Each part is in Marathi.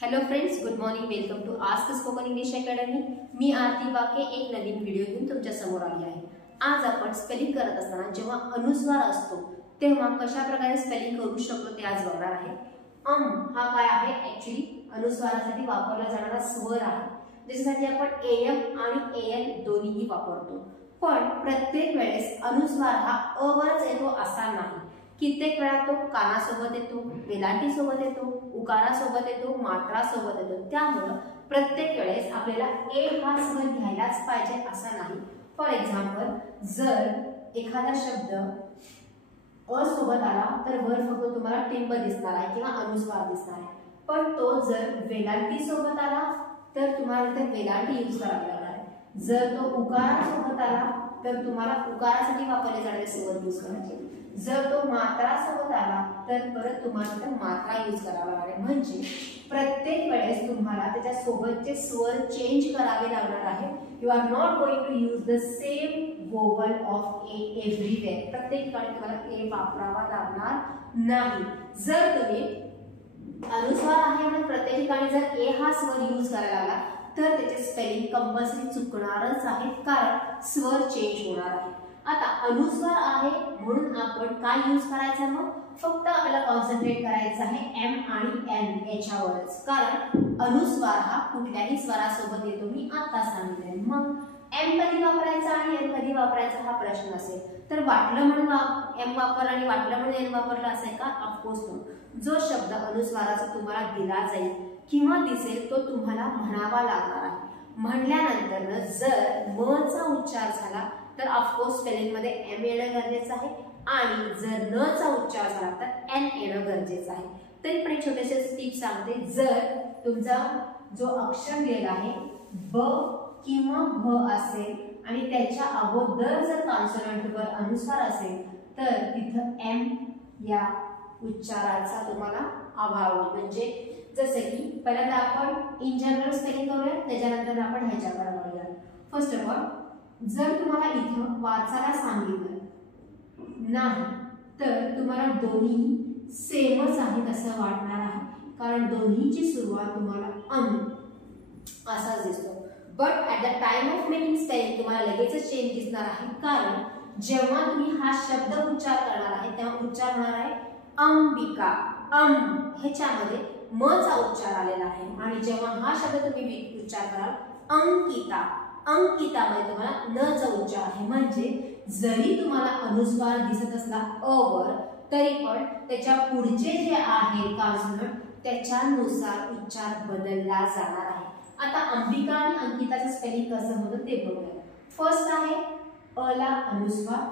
Hello friends, good morning. Welcome to Ask Spoken English Academy. मी आरती बाके एक नवीन व्हिडिओ घेऊन तुमच्या समोर आली आहे. आज आपण स्पेलिंग करत असताना जेव्हा अनुस्वार असतो तेव्हा कशा प्रकारे स्पेलिंग करू शकतो ते आज बघणार आहे. हा काय आहे? ऍक्च्युली अनुस्वारासाठी वापरला जाणारा स्वर आहे, ज्याच्यासाठी आपण एम आणि एल दोन्हीही वापरतो. पण प्रत्येक वेळेस अनुस्वार हा अ वरच येतो असा नाही. कित्येक वेळा तो कानासोबत येतो, वेलांटी सोबत येतो, उकारासोबत येतो, मात्रासोबत येतो. त्यामुळे प्रत्येक वेळेस आपल्याला ए हा स्वर घ्यायलाच पाहिजे असा नाही. फॉर एक्झाम्पल, जर एखादा शब्द अ सोबत आला तर वर फक्त तुम्हाला टिंब दिसणार आहे किंवा अनुस्वार दिसणार आहे. पण तो जर वेलांटी सोबत आला तर तुम्हाला इथे वेलांटी यूज करावी लागणार आहे. जर तो उकारासोबत आला तर तुम्हाला उकारासाठी वापरले जाणारे स्वर यूज करायचे. जर तो मात्रा सोबत आला तर परत तुम्हाला तर मात्रा यूज करावा लागेल. म्हणजे प्रत्येक वेळेस तुम्हाला त्याच्या सोबतचे स्वर चेंज करावे लागणार आहे. You are not going to use the same vowel of A everywhere. प्रत्येक ठिकाणी तुम्हाला ए वापरावा लागणार नाही. जर तुम्ही अनुस्वार आहे आणि प्रत्येक ठिकाणी जर ए हा स्वर यूज करायला लागला तर त्याचे स्पेलिंग कंपल्सरी चुकणारच आहे, कारण स्वर चेंज होणार आहे. आता अनुस्वार आहे म्हणून आपण काय यूज करायचं? मग फक्त आपल्याला कॉन्सन्ट्रेट करायचं आहे एम आणि एन याच्यावरच, कारण अनुस्वार हा कुठल्याही स्वरासोबत येतो. मी आता सांगितले. मग एम कधी वापरायचा आणि एन कधी वापरायचा हा प्रश्न असेल तर वाटलं म्हणून एम वापरला आणि वाटलं म्हणून एन वापरला असेल का? Of course no. जो शब्द अनुस्वाराचा तुम्हाला दिला जाईल किंवा दिसेल तो तुम्हाला म्हणावा लागणार आहे. म्हणल्यानंतर जर म चा उच्चार झाला तर ऑफकोर्स स्पेलिंग मध्ये एम येणं गरजेचं आहे आणि जर न चा उच्चार झाला तर एन येणं गरजेचं आहे. तरी पण एक छोटेसे टिप सांगते. जर तुमचा जो अक्षर दिलेला आहे ब किंवा भ असेल आणि त्याच्या अगोदर जर कॉन्सोनंट वर अनुस्वार असेल तर तिथं एम या उच्चाराचा तुम्हाला अभाव. म्हणजे जसे की पहिल्यांदा आपण इन जनरल स्पेलिंग करूया, त्याच्यानंतर आपण ह्याच्याकडे वळूया. फर्स्ट ऑफ ऑल, जर तुम्हाला इथं वाचायला सांगितलं नाही तर तुम्हाला दोन्ही सेमच आहेत असं वाटणार आहे, कारण दोन्हीची सुरुवात तुम्हाला असाच दिसतो. But at the time of making spelling तुम्हाला लगेचच चेंज दिसणार आहे, कारण जेव्हा तुम्ही हा शब्द उच्चार करणार आहे तेव्हा उच्चार होणार आहे अंबिका. ह्याच्यामध्ये म चा उच्चार आलेला आहे आणि जेव्हा हा शब्द तुम्ही उच्चार कराल अंकिता, अंकितामध्ये तुम्हाला न चा उच्चार आहे. म्हणजे जरी तुम्हाला अनुस्वार दिसत असला अ वर तरी पण त्याच्या पुढचे जे आहे कॉन्सोनंट त्याच्यानुसार उच्चार बदलला जाणार आहे. आता अंबिका आणि अंकिताचं स्पेलिंग कसं होतं ते बघूया. फर्स्ट आहे अ ला अनुस्वार,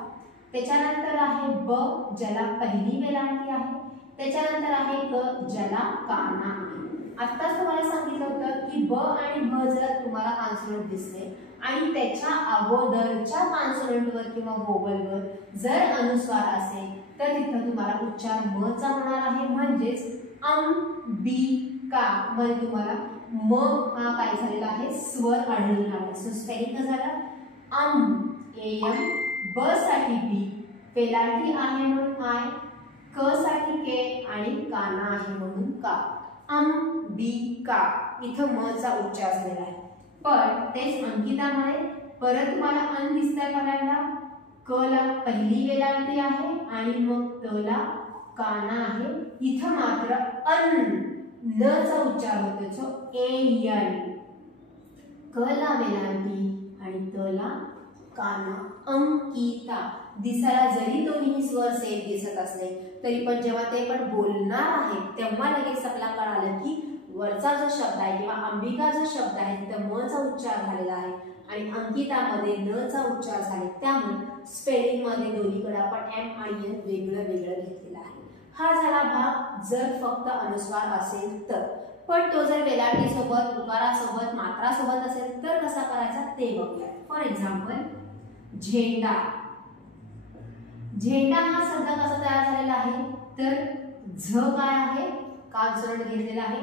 त्याच्यानंतर आहे ब ज्याला पहिली वेलांटी आहे, त्याच्यानंतर आहे क ज्याला काना आहे. आत्ताच तुम्हाला सांगितलं होतं की ब आणि भ जर तुम्हाला कॉन्सोनंट दिसले आणि त्याच्या अगोदरच्या कॉन्सोनंटवर किंवा वोवलवर जर अनुस्वार असेल तर तिथं तुम्हाला उच्चार म चा होणार आहे. म्हणजेच अंबिका म्हणजे तुम्हाला म हा काय झालेला आहे स्वर आढळून आला. सो स्पेलिंग कसं झालं? एम, ब साठी बी, वेलांटी आहे म्हणून आय, क साठी के आणि काना आहे म्हणून का. अंबिका इथं म चा उच्चार झालेला आहे. पण तेच अंकितामध्ये परत तुम्हाला अन दिसतंय पहिल्यांदा. क ला पहिली वेलांटी आहे आणि मग त ला काना आहे. इथं मात्र अन न चा उच्चार होतो. सो एन, क ला वेलांटी आणि त ला काना. अंकिता दिसायला जरी दोन्ही स्वर सेम दिसत असले तरी पण जेव्हा ते पण बोलणार आहे तेव्हा लगेच आपल्याला कळालं की वरचा जो शब्द आहे किंवा अंबिका जो शब्द आहे तिथं म चा उच्चार झालेला आहे आणि अंकितामध्ये न चा उच्चार झाले. त्यामुळे स्पेलिंग मध्ये दोन्हीकडे आपण एम आणि एन वेगळं वेगळं घेतलेलं आहे. हा झाला भाग जर फक्त अनुस्वार असेल तर. पण तो जर वेलांटी सोबत, उकारासोबत, मात्रासोबत असेल तर कसा करायचा ते बघूया. फॉर एक्झाम्पल, झेंडा. झेंडा हा शब्द कसा तयार झालेला आहे तर झ काय आहे कॉन्सोनंट घेतलेला आहे,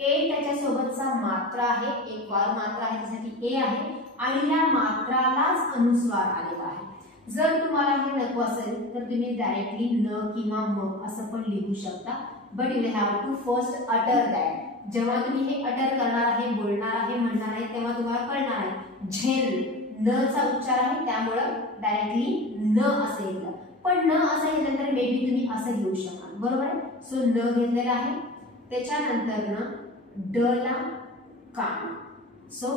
ए त्याच्यासोबतचा मात्रा आहे, एक वार मात्रा आहे त्यासाठी ए आहे आणि या मात्रालाच अनुस्वार आलेला आहे. जर तुम्हाला हे नको असेल तर तुम्ही डायरेक्टली न किंवा म असं पण लिहू शकता, but you have to first utter that. जेव्हा तुम्ही हे अटर करणार आहे, बोलणार आहे, म्हणणार आहे तेव्हा तुम्हाला कळणार आहे झेल न चा उच्चार आहे त्यामुळे डायरेक्टली न असं येतं. पण न असं घेतलं तर मे बी तुम्ही असं घेऊ शकाल, बरोबर आहे. सो न घेतलेला आहे. त्याच्यानंतर न ड ला कान. सो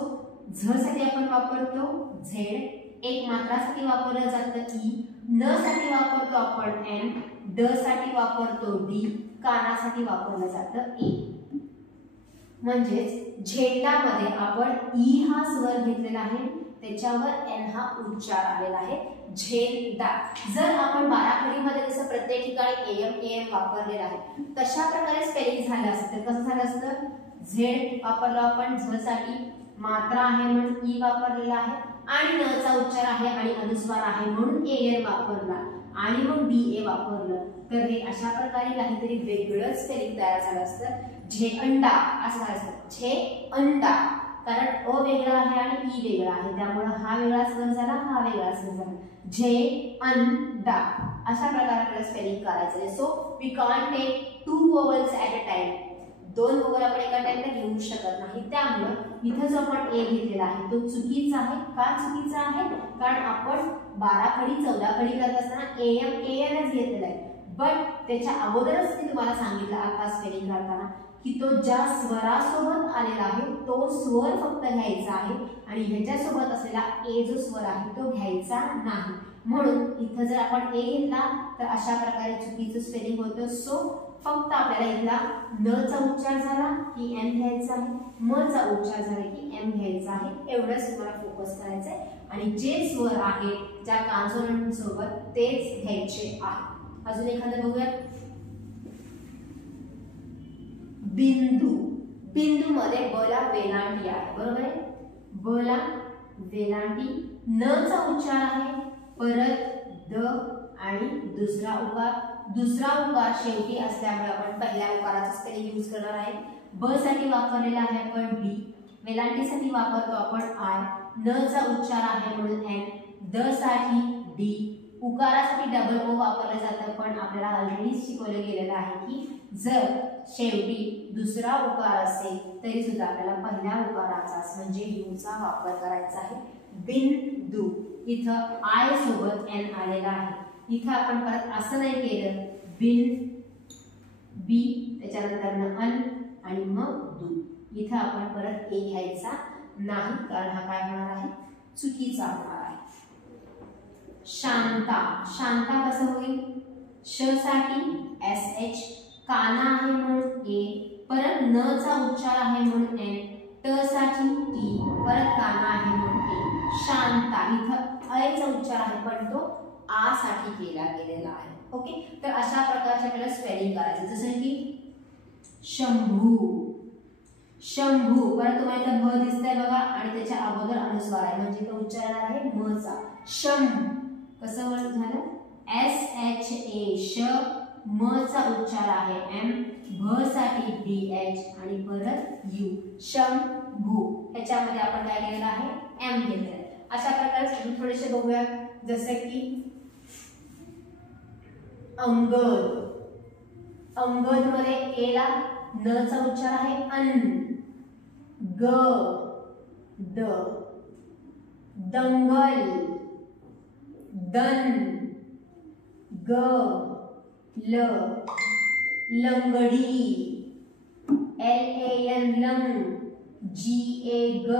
झ साठी आपण वापरतो झेड, एक मात्रासाठी वापरलं जातं ई, न साठी वापरतो आपण एन, ड साठी वापरतो डी, कानासाठी वापरलं जातं ए. म्हणजेच झेंडामध्ये आपण ई हा स्वर घेतलेला आहे, त्याच्यावर एन हा उच्चार आलेला आहे झेंडा. जर आपण बाराखडीमध्ये जसं प्रत्येक ठिकाणी एम एम वापरलेला आहे तशा प्रकारे स्पेलिंग झालं असतं तर कसं झालं असतं, झेड वापरलो आपण, झ साठी मात्रा आहे म्हणून ई वापरलेला आहे आणि न चा उच्चार आहे आणि अनुस्वार आहे म्हणून ए एन वापरला आणि मग डी ए वापरलं. तर हे अशा प्रकारे काहीतरी वेगळं स्पेलिंग तयार झालं असतं. झेंडा असं झालं असतं, झे अंडा, कारण अ वेगळा आहे आणि ई वेगळा आहे त्यामुळे हा वेगळा स्वर झाला, हा वेगळा स्वर झाला. झे अंडा अशा प्रकारे आपल्याला स्पेलिंग करायचं आहे. So we can take 2 vowels at a time. 2 vowel आपण एका टाइमला घेऊ शकत नाही. त्यामुळे इथं जो आपण ए घेतलेला आहे तो चुकीचा आहे. का चुकीचा आहे? कारण आपण 12 खडी 14 खडी करत असताना एम एनच घेतलेला आहे. बट त्याच्या अगोदरच मी तुम्हाला सांगितलं आता स्पेलिंग करताना की तो ज्या स्वरासोबत आलेला आहे तो स्वर फक्त घ्यायचा आहे आणि ह्याच्यासोबत असलेला ए जो स्वर आहे तो घ्यायचा नाही. म्हणून इथं जर आपण ए घेतला तर अशा प्रकारे चुकीचं स्पेलिंग होतं. सो फक्त आपल्याला इथला न चा उच्चार झाला की एम घ्यायचा आहे, म चा उच्चार झाला की एम घ्यायचा आहे, एवढंच तुम्हाला फोकस करायचं आहे. आणि जे स्वर आहेत ज्या कॉन्सोनंट सोबत तेच घ्यायचे आहे. अजून एखादं बघूया. बिंदू. बिंदू मध्ये ब ला वेलांटी आहे, बरोबर आहे. ब ला वेलांटी, न चा उच्चार आहे, परत द आणि दुसरा उकार. दुसरा उकार शेवटी असल्यामुळे आपण पहिल्या उकाराचा स्पेलिंग यूज करणार आहे. ब साठी वापरलेला आहे आपण बी, वेलांटीसाठी वापरतो आपण आय, न चा उच्चार आहे म्हणून एन, द साठी डी, उकारासाठी डबल ओ वापरलं जातं. पण आपल्याला ऑलरेडी शिकवलं गेलेलं आहे की जर शेवटी दुसरा उकार असेल तरी सुद्धा आपल्याला पहिल्या उकाराचाच म्हणजे यू चा वापर करायचा आहे. बिंदू इथं आय सोबत एन आलेला आहे. इथं आपण परत असं नाही केलं, बिन बी त्याच्यानंतर अन आणि मग दू. इथं आपण परत ए घ्यायचा नाही कारण हा काय होणार आहे, चुकीचा होणार आहे. शांता. शांता कसं होईल, श साठी एस एच, काना आहे म्हणून ए, परत न चा उच्चार आहे म्हणून एन, ट साठी टी, परत काना आहे म्हणून ए. शांता इथं अयचा उच्चार आहे पण तो आ साठी केला गेलेला आहे. ओके, तर अशा प्रकारचे आपल्याला स्पेलिंग करायचं. जसं की शंभू. शंभू परत तुम्हाला इथं भ दिसतंय बघा आणि त्याच्या अगोदर अनुस्वार आहे म्हणजे तो उच्चार आहे म चा. शम कसं झालं, एस एच ए, श, म चा उच्चार आहे एम, भ साठी डी एच आणि परत यू, शंभू. ह्याच्यामध्ये आपण काय केलेलं आहे, एम घेतलेलं आहे. अशा प्रकारे थोडेसे बघूया. जसं की अंगद. अंगद मध्ये ए ला न चा उच्चार आहे अन, ग, द, दंगल, दन, ग, ल, लंगडी, एल ए एन लंग, जी ए ग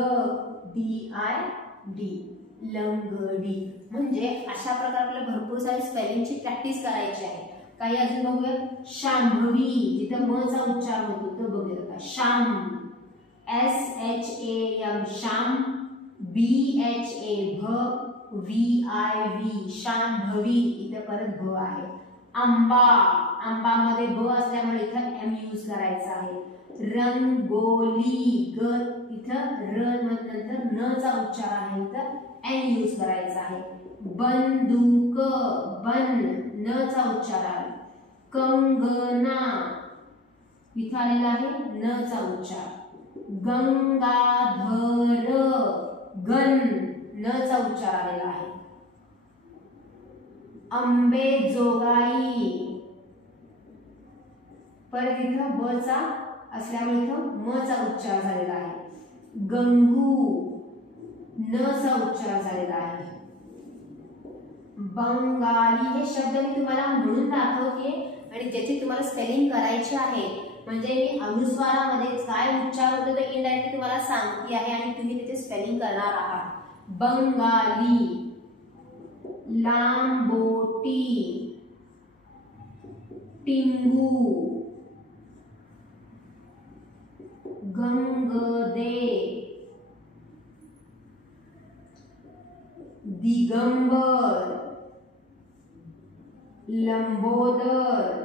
डी आय डी, लंगडी. म्हणजे अशा प्रकारे आपल्याला भरपूर सारी स्पेलिंगची प्रॅक्टिस करायची आहे. काही अजून बघूया. शांभवी, जिथं म चा उच्चार होतो तो बघूया का, Sham, S H A M, Sham, B H A भ, व्ही आय व्ही, शांभवी. इथं परत भ आहे. आंबा. आंबा मध्ये ब असल्यामुळे इथं एम यूज करायचा आहे. रंगोली, ग इथं र नंतर न चा उच्चार आहे, इथं एन यूज करायचा आहे. बंदूक, बन, न चा उच्चार आहे. कंगना इथं आलेला आहे न चा उच्चार. गंगाधर, गन, न चा उच्चार आलेला आहे. अंबेजोगाई परत इथं ब चा असल्यामुळे इथं म चा उच्चार झालेला आहे। गंगू न चा उच्चार झालेला आहे। बंगाली हे शब्द मी तुम्हाला म्हणून दाखवते आणि ज्याची तुम्हाला स्पेलिंग करायची आहे, म्हणजे मी अनुस्वारामध्ये काय उच्चार होतो ते इनडायरेक्टली तुम्हाला सांगते आहे आणि तुम्ही त्याचे स्पेलिंग करणार आहात। बंगाली, लांबोटी, टिंगू, गंगदे, दिगंबर, लंबोदर,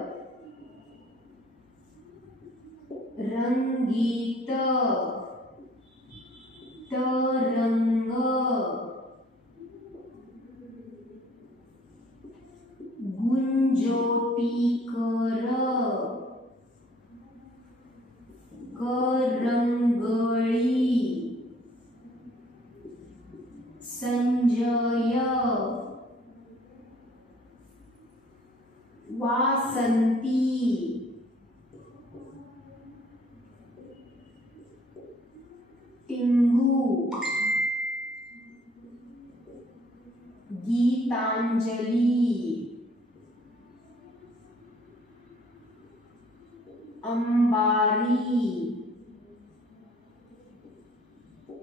रंगीत, तरंग, गुंजोटीकर, करंगळी, संजय, वासंती, टिंगू, गीतांजली, अंबारी,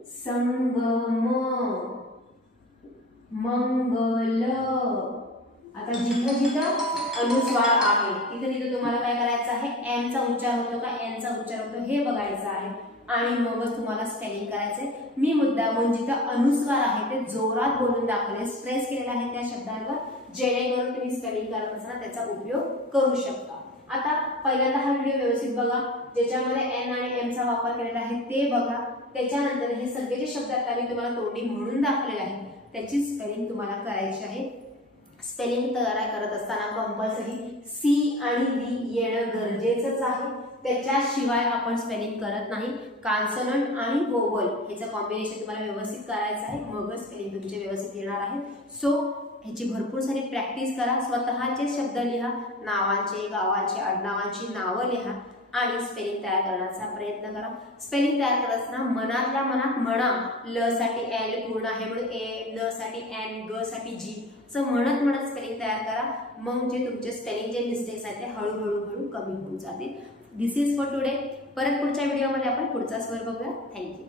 संगम, मंगल। आता जिथं जिथं अनुस्वार आहे तिथे तिथे तुम्हाला काय करायचं आहे, एम चा उच्चार होतो का एन चा उच्चार होतो हे बघायचं आहे आणि मगच तुम्हाला स्पेलिंग करायचंय। मी मुद्दामून जिथं अनुस्वार आहे ते जोरात बोलून दाखवले, स्ट्रेस केलेला आहे त्या शब्दांवर, जेणेकरून तुम्ही स्पेलिंग करत असताना त्याचा उपयोग करू शकता। आता पहिल्यांदा हा व्हिडिओ व्यवस्थित बघा, ज्याच्यामध्ये एन आणि एम चा वापर केलेला आहे ते बघा। त्याच्यानंतर हे सगळे जे शब्द आता मी तुम्हाला तोंडी म्हणून दाखवलेले आहे त्याची स्पेलिंग तुम्हाला करायची आहे। स्पेलिंग तयार करत असताना कंपल्सरी सी आणि डी येणं गरजेचंच आहे, त्याच्याशिवाय आपण स्पेलिंग करत नाही। कॉन्सोनंट आणि वोवल ह्याचं कॉम्बिनेशन तुम्हाला व्यवस्थित करायचं आहे, मगच स्पेलिंग तुमचे व्यवस्थित येणार आहे। सो ह्याची भरपूर सारी प्रॅक्टिस करा, स्वतःचे शब्द लिहा, नावांचे, गावांचे, आडनावांची नावं लिहा आणि स्पेलिंग तयार करण्याचा प्रयत्न करा। स्पेलिंग तयार करत असताना मनातल्या मनात म्हणा, ल साठी एल पूर्ण आहे म्हणून ए, ल साठी एन, ग साठी जी, असं म्हणत म्हणत स्पेलिंग तयार करा। मग जे तुमचे स्पेलिंग जे मिस्टेक्स आहेत ते हळूहळू कमी होऊन जातील। दिस इज फॉर टुडे। परत पुढच्या व्हिडिओमध्ये आपण पुढचा स्वर बघूया। थँक्यू।